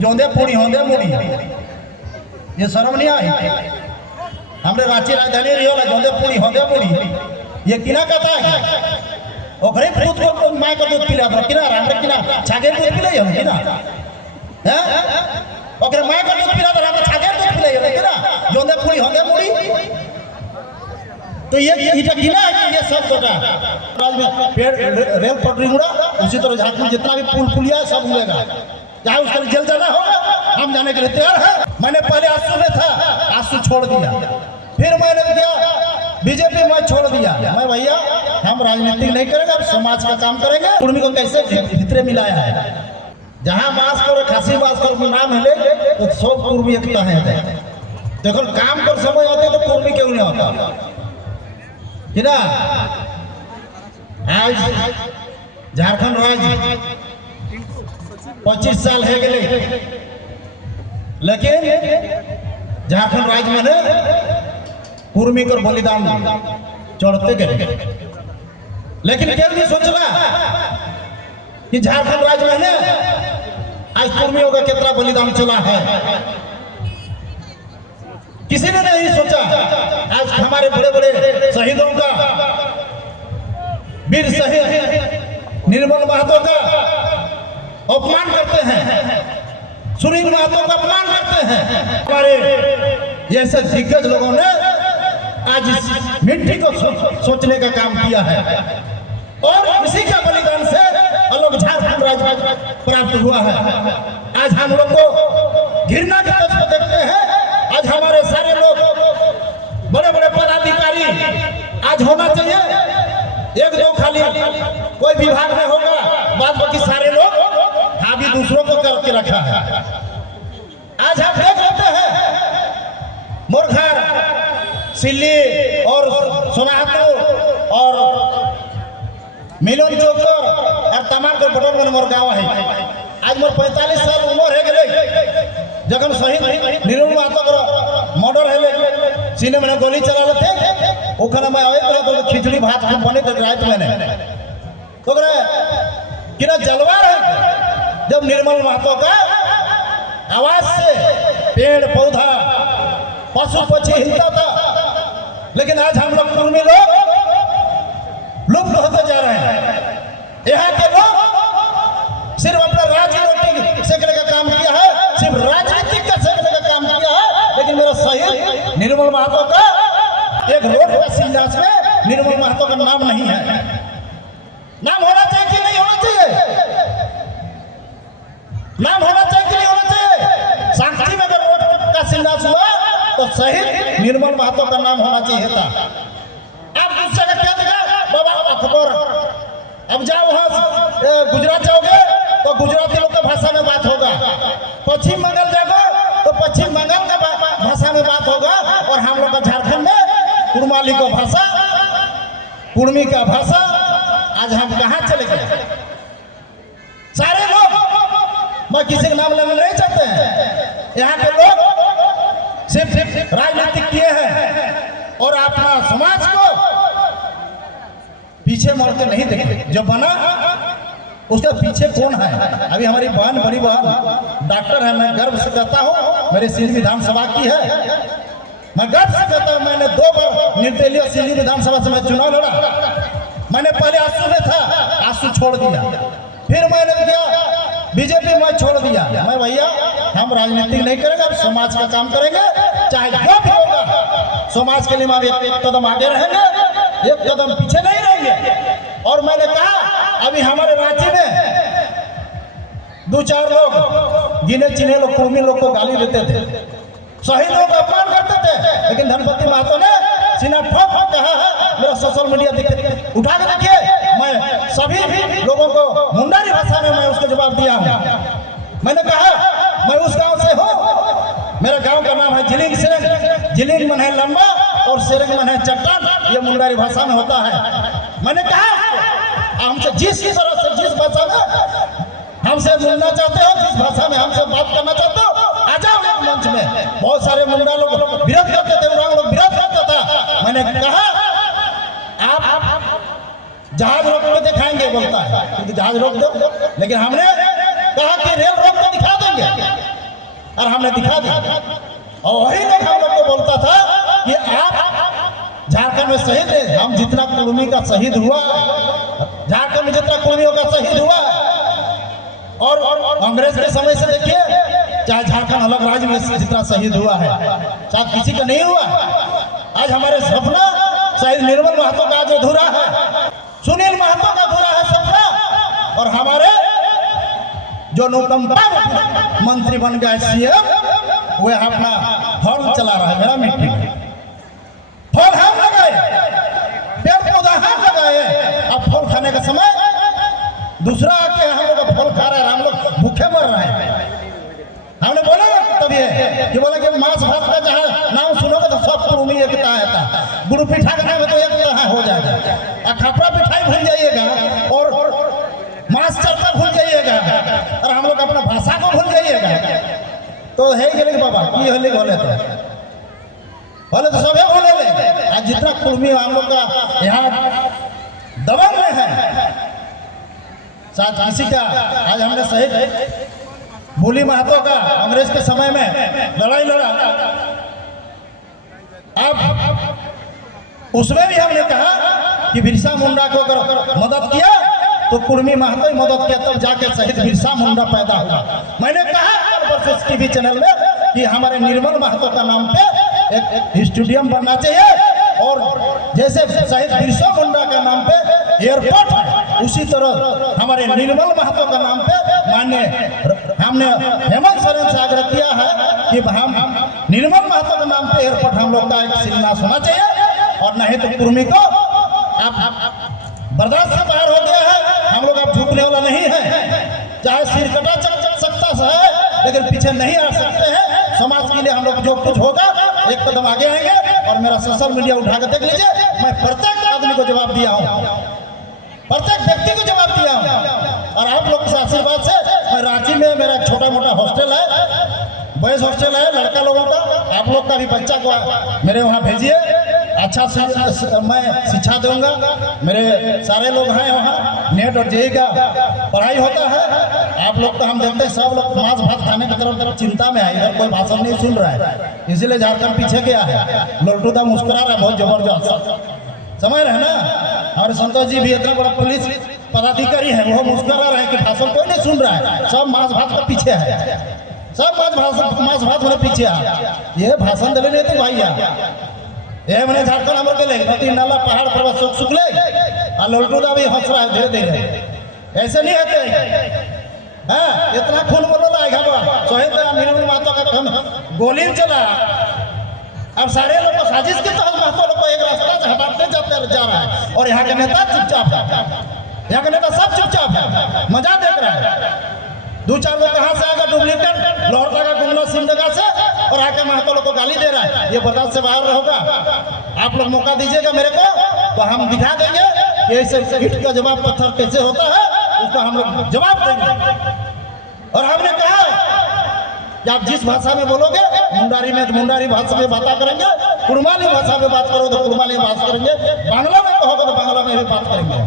जोंदे पूरी होंदे मुड़ी ये शर्म नहीं आई। हमरे रांची राजधानी रही होला जोंदे पूरी होंदे मुड़ी ये किना कहता है ओकरे दूध को माय का दूध पिला हमरा किना हमरे किना छागे दूध पिले हम किना हैं ओकरे माय का दूध पिला हमरा छागे दूध पिले हम किना जोंदे पूरी होंदे मुड़ी तो ये किना है ये सब छोटा राज में पेड़ रेल पटरी मुड़ा उसी तरह झारखंड जितना भी पुल पुलिया सब उड़ेगा जहाँ उसका जल जाना होगा हम जाने के लिए तैयार है। मैंने पहले आंसू में था आंसू छोड़ दिया फिर मैंने किया बीजेपी में छोड़ दिया। मैं भैया हम राजनीति नहीं करेंगे अब समाज का काम करेंगे। कुर्मी को कैसे भितरे मिलाया है जहाँ बास करो खासी बास करो नाम है तो सब कुर्मी एकता है देखो काम कर समय होते तो कुर्मी क्यों नहीं होता कि ना। आज झारखंड राज्य 25 साल है गए लेकिन झारखंड राज्य में कुर्मी कर बलिदान चढ़ते गए लेकिन क्यों नहीं सोचना कि झारखंड राज्य में आज कुर्मियों का कितना बलिदान चला है किसी ने नहीं सोचा। आज हमारे बड़े बड़े शहीदों का वीर शहीद निर्मल महतो का अपमान करते हैं सुनील महतो का अपमान करते हैं। हमारे जैसे दिग्गज लोगों ने आज इस मिट्टी को सोचने का काम किया है और इसी का बलिदान से अलग झारखंड राज्य प्राप्त हुआ है। आज हम लोग को घृणा की तर्ज पर देखते हैं। आज हमारे सारे लोग बड़े बड़े पदाधिकारी आज होना चाहिए एक दो खाली कोई विभाग में होगा बाद बाकी सारे लोग हावी दूसरों को करके रखा है। आज हम देख लेते हैं मोरघर सिल्ली और सोनाहातू और मिलन चौकर और तमाम को बटन में मोर गाँव है। आज मोर 45 साल उम्र है गए जब शहीद निर्मल महतो का मर्डर है सीने में गोली चला लेते ओखना में आए तो खिचड़ी भात बने तो रात में तो किना जलवा रहे जब निर्मल महतो का आवाज से पेड़ पौधा पशु पक्षी हिलता था। लेकिन आज हम लोग कुर्मी लोग लुप्त होते जा रहे हैं। यहाँ के लोग सिर्फ अपना राजनीति सेकने का काम किया है सिर्फ राजनीतिक का सेकने का काम किया है। लेकिन मेरा शहीद निर्मल महतो का एक रोड का शिलान्यास में निर्मल महतो का नाम नहीं है। नाम होना चाहिए कि नहीं होना चाहिए? नाम होना चाहिए कि नहीं होना चाहिए? सांची में अगर रोड का शिलान्यास हुआ तो शहीद निर्मल महतो का नाम होना चाहिए था। आप दूसरे का क्या देखा बाबा अकबर अब जाओ वहां गुजरात जाओगे तो गुजराती लोग की भाषा में बात होगा। पश्चिम बंगाल जाओगे तो पश्चिम बंगाल का भाषा में बात होगा। और हम लोग का झारखंड में कुर्माली का भाषा कुर्मी का भाषा आज हम कहाँ चले गए। सारे लोग मैं किसी का नाम लेना नहीं चाहते हैं। यहाँ के लोग सिर्फ राजनीतिक किए हैं और अपना समाज को पीछे मोड़ते नहीं देखे। जो बना उसके पीछे कौन है? अभी हमारी बहन बड़ी बहन डॉक्टर है। मैं गर्व से कहता हूँ मेरी सिल्ली विधानसभा की है। मैं गर्व से कहता हूँ मैंने 2 बार निर्दलीय सिल्ली विधानसभा से मैं चुनाव लड़ा। मैंने पहले आंसू में था आंसू छोड़ दिया फिर मैंने किया बीजेपी में छोड़ दिया। मैं भैया हम राजनीति नहीं करेंगे अब समाज का काम करेंगे चाहे जो भी होगा। समाज के लिए हम एक कदम आगे रहेंगे एक कदम पीछे नहीं रहेंगे। और मैंने कहा अभी हमारे रांची में 2-4 लोग गिने चिन्हे लोग कुर्मी लोग को गाली देते थे शहीद लोग अपमान करते थे। लेकिन धनपति महतो ने सीना ठोक कहा है मेरा सोशल मीडिया उठा के देखिए मैं सभी लोगों को मुंडारी भाषा में मैं उसको जवाब दिया हूँ। मैंने कहा मैं उस गांव से हूँ मेरा गांव का नाम है जिलिंग सेरंग। जिलिंग मन है लंबा और सेरंग मन है चट्टान। ये मुंडारी भाषा में होता है। मैंने कहा हमसे जिस तरह से जिस भाषा में हमसे मिलना चाहते हो जिस भाषा में हमसे बात करना चाहते हो आ जाओ एक मंच में। बहुत सारे मुंडा लोग विरोध करते थे उरांग लोग विरोध करता था। मैंने कहा आप जहाज रोक के दिखाएंगे बोलता है क्योंकि जहाज रोक दो। लेकिन हमने कहा कि रेल रोक के दिखा देंगे। और हमने दिखा दिया। और वही लोग हम लोग को बोलता था कि आप झारखंड में शहीद है, हम जितना कुर्मी का शहीद हुआ, झारखंड में जितना कुर्मियों का शहीद हुआ, और अंग्रेज के समय से देखिए चाहे झारखंड अलग राज्य में जितना शहीद हुआ है, शायद किसी का नहीं हुआ। आज हमारे सपना शहीद निर्मल महतो का जो अधूरा है, सुनील महतो का अधूरा है सपना, और हमारे जो नुकम्पा मंत्री बन गए सीएम, वे अपना फल चला रहा है। मेरा मिट्टी फल हम लगाए, पेड़ पौधा हम लगाए, अब फल खाने का समय दूसरा आके हम लोग का फल खा रहे हैं, हम लोग भूखे मर रहे हैं। हमने बोला तब ये कि बोला कि मांस भात का जहाँ नाम सुनोगे तो सब कुर्मी एकता है, गुरु पीठा का नाम है तो एकता हो जाएगा, खपड़ा पिठाई भूल जाइएगा और मांस चर्चा भूल जाइएगा, और हम लोग अपना भाषा को भूल जाइएगा। तो है गेले बाबा की होले बोले तो सबे बोले ले। आज जितना कुर्मी हम लोग का यहाँ दबंग में है, साथ किसी का आज हमने शहीद भूली महतो का अंग्रेज के समय में लड़ाई लड़ा, अब उसमें भी हमने कहा कि बिरसा मुंडा को अगर मदद किया तो कुर्मी महतो ही मदद किया, तब जाके शहीद बिरसा मुंडा पैदा हुआ। मैंने कहा टीवी चैनल में कि हमारे निर्मल महतो का नाम पे एक स्टेडियम बनना चाहिए, और जैसे शहीद बिरसा मुंडा का नाम पे एयरपोर्ट है, उसी तरह हमारे निर्मल महतो का नाम पे हमने हेमंत सोरेन से आग्रह किया है कि हम निर्मल महतो के नाम पे एयरपोर्ट हम लोग का एक शिलान्यास होना चाहिए, और नहीं तो कुर्मी को आप बर्दाश्त से बाहर हो गया है। हम लोग अब झुकने वाला नहीं है, चाहे सिर कटा चक सकता है, लेकिन पीछे नहीं आ सकते हैं। समाज के लिए हम लोग जो कुछ होगा एक कदम आगे आएंगे। और मेरा सोशल मीडिया उठा कर देख लीजिए, मैं प्रत्येक आदमी को जवाब दिया हूँ, प्रत्येक व्यक्ति को जवाब दिया हूँ। और आप लोग के आशीर्वाद से मैं रांची में मेरा छोटा मोटा हॉस्टल है, बॉयज हॉस्टल है लड़का लोगों का, आप लोग का भी बच्चा को मेरे वहाँ भेजिए, अच्छा से मैं शिक्षा दूंगा। मेरे सारे लोग हैं वहाँ, नेट और जेई का पढ़ाई होता है। आप लोग तो हम देखते हैं सब लोग मांस भात खाने की तरफ चिंता में है, इधर कोई भाषण नहीं सुन रहा है, इसीलिए झारखंड पीछे गया है। लल्टूदा मुस्कुरा रहा है बहुत जबरदस्त, समझ रहे हैं ना। हमारे संतोष जी भी इतना बड़ा पुलिस पदाधिकारी है, वो मुस्कुरा रहे हैं कि भाषण कोई नहीं सुन रहा है, सब मांस भात के पीछे है, सब मांस भात होने पीछे है। ये भाषण दिले नहीं तो भैया ये मैंने झारखंड हमर के नदी नाला पहाड़ पर्वत सुख सुख ले, और लल्टूदा भी हंस रहा है धीरे धीरे। ऐसे नहीं होते हाँ, इतना खून बोलो लाएगा शहीद निर्मल महतो का खून गोली चला। अब सारे लोग को साजिश के तहत महतो लोग को एक रास्ता से हटाते जाते जा रहा है, और यहाँ के नेता चुपचाप है, यहाँ के नेता सब चुपचाप है, मजा देख रहा है। दो चार लोग कहाँ से आएगा डुप्लीकेट लोहरदा का गुमला सिमडगा से, और आके महतो लोग को गाली दे रहा है, ये बर्दाश्त से बाहर होगा। आप लोग मौका दीजिएगा मेरे को तो हम दिखा देंगे कि ऐसे ईंट का जवाब पत्थर कैसे होता है, उसका हम लोग जवाब देंगे। और हमने कहा कि आप जिस भाषा में बोलोगे, मुंडारी में तो मुंडारी भाषा में बात करेंगे, कुड़माली भाषा में बात करो तो कुड़माली में बात करेंगे, बांग्ला में कहोगे तो बांग्ला में भी बात करेंगे,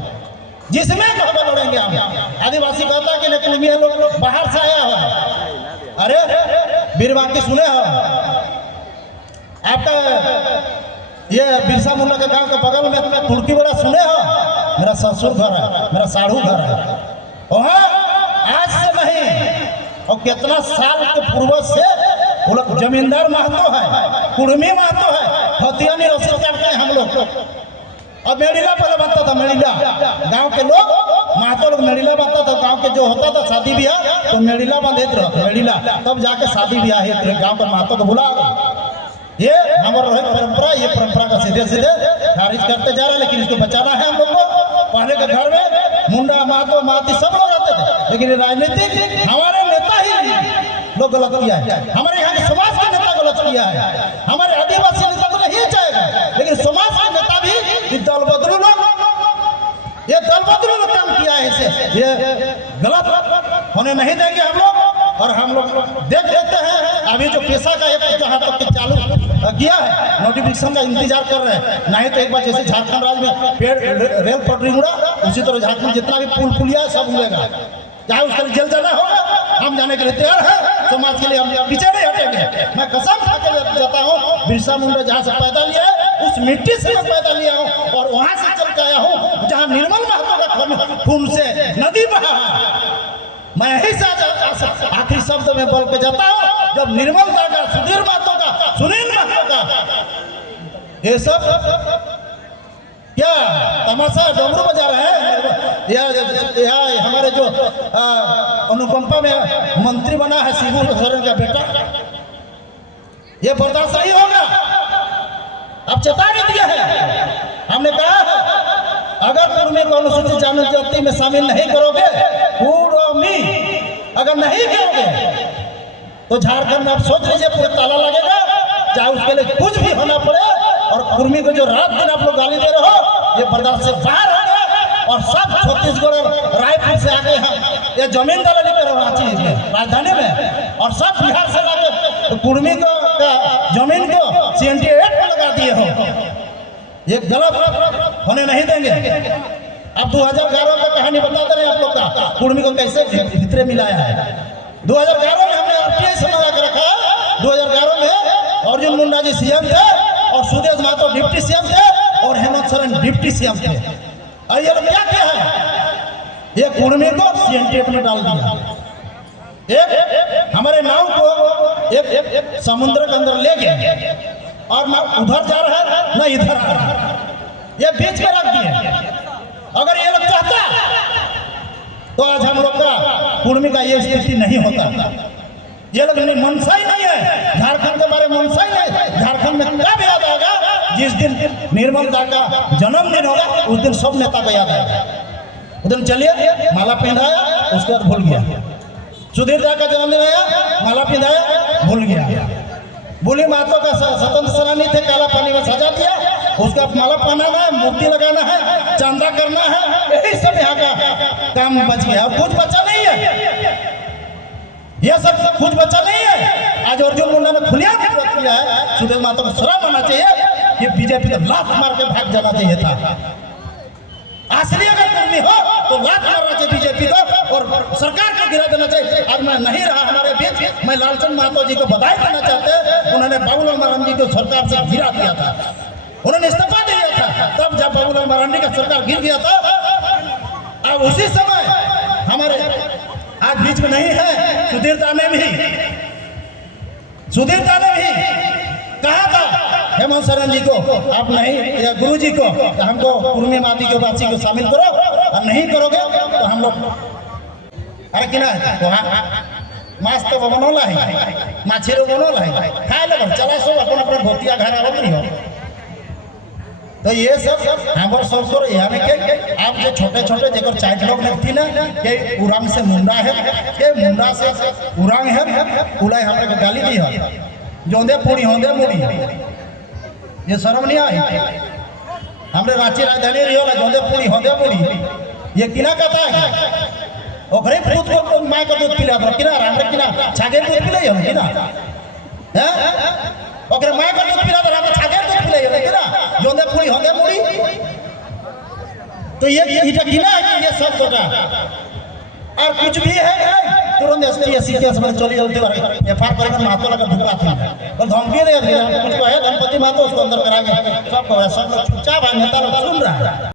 जिसमें कहोगे लड़ेंगे हम। आदिवासी कहता है कि नकली लोग बाहर से आया हो, अरे वीरवाक्य सुने हो आपका, ये बिरसा मुंडा के गांव के बगल में तुर्की बड़ा सुने हो, मेरा ससुर घर है, मेरा साढ़ू घर है वहाँ, आज से नहीं और कितना साल के पूर्वज से वो लोग जमींदार महतो है, कुर्मी महतो है, हथियानी रसीद करते हैं हम लोग। अब मेड़ीला पहले बनता था, मेड़ीला गांव के लोग महतो लोग मेड़ीला बनता था, गांव के जो होता था शादी ब्याह तो मेड़ीला बंधेत रहा, मेड़ीला तब जाके शादी ब्याह है गांव के महतो को बुला। ये हमारा परंपरा, ये परंपरा का सीधे सीधे खारिज करते जा रहा है, लेकिन इसको बचाना है हम लोग को। पहले के घर में मुंडा महतो महती सब लोग रहते थे, लेकिन राजनीतिक हमारे नेता ही लोग गलत किया है, हमारे यहाँ के समाज के नेता गलत किया है, हमारे आदिवासी नेता तो नहीं चाहेगा, लेकिन समाज के नेता भी दल बदलू लोग, ये दल बदलू लोग काम किया है, इसे ये गलत होने नहीं देंगे हम लोग। और हम लोग देख लेते हैं अभी जो पेशा का एक जहाँ तक चालू किया है, नोटिफिकेशन का इंतजार कर रहे हैं, नहीं तो एक बार जैसे झारखंड राज्य में पेड़ रेल पटरी उड़ा, उसी तरह झारखंड जितना भी पुल पुलिया सब उड़ेगा। चाहे उसके लिए जेल जाना होगा, हम जाने के लिए तैयार है। समाज के लिए हम पीछे नहीं हटेंगे। मैं कसम खा के जाता हूँ, बिरसा मुंडा जहाँ से पैदा लिया है उस मिट्टी से मैं पैदा लिया हूँ और वहाँ से चल के आया हूँ जहाँ निर्मल महतो का खून से नदी बहा है। मैं यही से आखिरी शब्द में बोल के जाता हूँ, जब निर्मल का, सुधीर महतो का, सुनील महतो का ये सब क्या तमाशा डमरू बजा रहे हैं। या हमारे जो अनुकंपा में मंत्री बना है शिबू सोरेन का बेटा, ये बर्दाश्त नहीं होगा। अब चेतावनी दिया है, हमने कहा है अगर कुर्मी को अनुसूचित जनजाति में शामिल नहीं करोगे, अगर नहीं करोगे तो झारखंड में आप सोच लीजिए पूरे ताला लगेगा, चाहे उसके लिए कुछ भी होना पड़े। और कुर्मी को जो रात दिन आप लोग गाली दे रहे हो, ये बर्दाश्त से बाहर आ गया। और सब छत्तीसगढ़ रायपुर से आके हम ये जमीन दलाली कर रांची में, राजधानी में, और सब बिहार से लाके कुर्मी को जमीन को CNT एक्ट में लगा दिए हो। ये गलत होने नहीं देंगे। अब 2011 का कहानी बता दे रहे हैं आप लोग का, कुर्मी को कैसे भितरे मिलाया है। 2011 में हमने RTI से लगा के रखा। 2011 में अर्जुन मुंडा जी CM थे और सुदेश महतो डिप्टी CM थे और हेमंत सोरेन डिप्टी CM थे। और ये क्या है, ये कुर्मी को CNT एक्ट में डाल दिया। एक हमारे नाव को एक समुद्र के अंदर ले गए और ना उधर जा रहा है ना इधर आ रहा है, ये बीच में रख दिए। अगर ये लोग चाहता तो आज हम लोग का कुर्मी का ये स्थिति नहीं होता। ये लोग मनसा ही नहीं है, झारखंड के बारे में मनसा ही नहीं। झारखंड में कब याद आएगा, जिस दिन निर्मल दा का जन्मदिन होगा उस दिन सब नेता को याद आएगा। उस दिन चलिए माला पहनाया, उसके बाद भूल गया। सुधीर दा का जन्मदिन आया, माला पहनाया, भूल गया। बुली महतो का स्वतंत्र सेनानी थे, काला पानी में सजा दिया, उसका माला पहनाना है, मूर्ति लगाना है, चांदा करना है, यही सब यहाँ का काम बच गया। अब कुछ बचा नहीं है, यह सब कुछ बचा नहीं है। आज अर्जुन मुंडा ने खुलेआम विरोध किया है। सुधीर महतो को शर्म आना चाहिए कि बीजेपी को लात मार के भाग जाना चाहिए था। असली अगर कुर्मी हो तो लात मारना चाहिए बीजेपी को और सरकार को गिरा देना चाहिए। आज मैं नहीं रहा हमारे बीच, मैं लालचंद महतो जी को बधाई देना चाहते। उन्होंने बाबूलाल मरांडी को सरकार से गिरा दिया था, उन्होंने इस्तीफा दिया था। तब जब बाबूलाल मरांडी का सरकार गिर गया था, अब उसी समय हमारे आज बीच में नहीं है। सुधीर दा ने भी कहा था हेमंत सोरेन जी को, आप नहीं, या गुरु जी को, हमको कुर्मी आदिवासी को शामिल करो, और नहीं करोगे तो हम लोग अरे कि ना माछ तो बनौला है, माछेरो बनौला है, खाए ले चला सो अपन अपन भोतिया घर आवत नहीं हो। तो ये सब हमारे सब यानी कि आप जो छोटे छोटे जगह चाइल्ड लोग थी ना कि उरांग से मुंडा है, के मुंडा से उरांग है, उलाई हमारे गाली दी है, जोंदे पूरी होंदे मुड़ी, ये शर्म नहीं आई। हमरे रांची राजधानी रही होला, जोंदे पूरी होंदे मुड़ी, ये किना कहता है ओकरे दूध को माय का दूध पिला दो किना, रामरे किना छागे दूध पिले हो किना, हैं ओकरे माय का दूध पिला दो, रामरे छागे दूध पिले हो किना, जोंदे पूरी होंदे मुड़ी। तो ये इटा किना है, ये सब छोटा और कुछ भी है तुरंत ST केस में चली जाती है, FIR करके महतो लगा भुगता था और धमकी दे दिया कुछ को है गणपति महतो उसको अंदर कराएंगे। सब लोग चुपचाप नेता लोग सुन रहा है।